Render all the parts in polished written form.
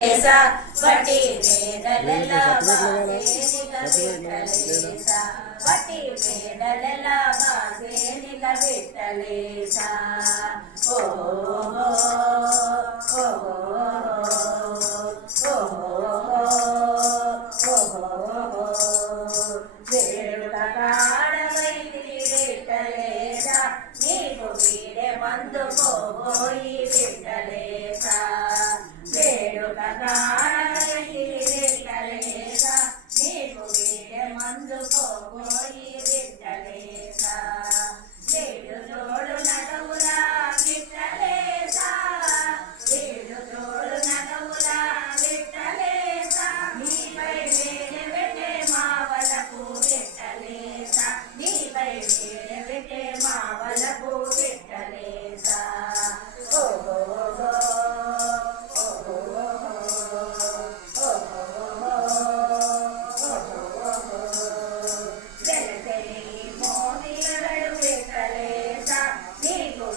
వటి వేదలెల విట్టలేసా వటి వేదలెల వాసేనిక విట్టలేసా ఓ వేడుక కాడవైతి విట్టలేసా నీకు వీడే మందు పోయి విట్టలేసా వేడుక కాడవైతి విట్టలేసా నీకు వీడే మందు పోయి విట్టలేసా వేడు తోడు నగవులా విట్టలేసా వేడు తోడు నగవులా విట్టలేసా నీపై వేడి వెటే మావలకు విట్టలేసా నీపై వేడి వెటే మావలకు విట్టలేసా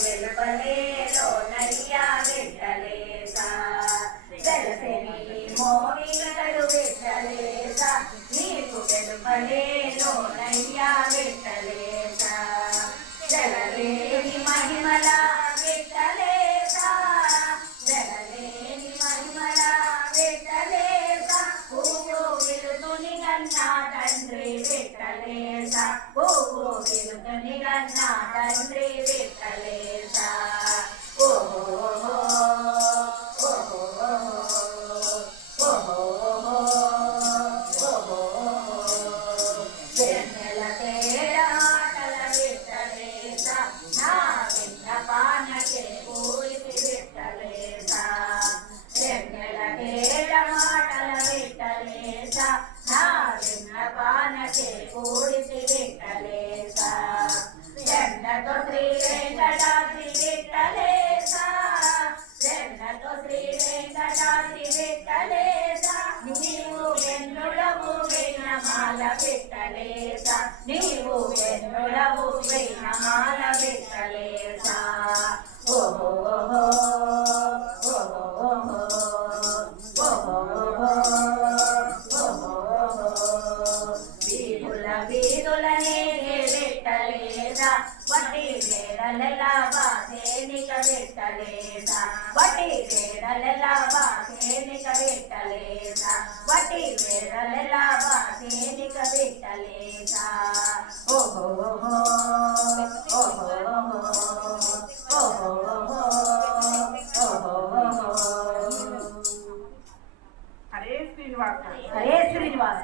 వెలుపలేలో నయ్యా విట్టలేసా వెలసెని మోవిలడు విట్టలేసా నీకు వెలుపలేలో నయ్యా విట్టలేసా జలలేని మహిమల విట్టలేసా జలలేని మహిమల విట్టలేసా పువ్వు విలుతుని గన్నా తండ్రి విట్టలేసా పువ్వు విలుతుని గన్నా తండ్రి విట్టలేసా వెన్నెల తేడాటల విట్టలేసా నా విన్నపానకే పూరితి విట్టలేసా వెన్నెల తేడాటల విట్టలేసా నా విన్నపానకే పూరితి విట్టలేసా జన్నతో శ్రీ వెంకటాద్రి విట్టలేసా జన్నతో శ్రీ వెంకటాద్రి విట్టలేసా నీవు వెన్నుడవు వెన్నమాల విట్టలేసా నీవు వెన్నుడవు వెన్నమాల విట్టలేసా వీధులనే విట్టలేసా వటి వేడలెల వాసేనిక విట్టలేసా వటి వేడలెల వాసేనిక విట్టలేసా వటి వేడలెల వాసేనిక విట్టలేసా హరే శ్రీనివాస హరే శ్రీనివాస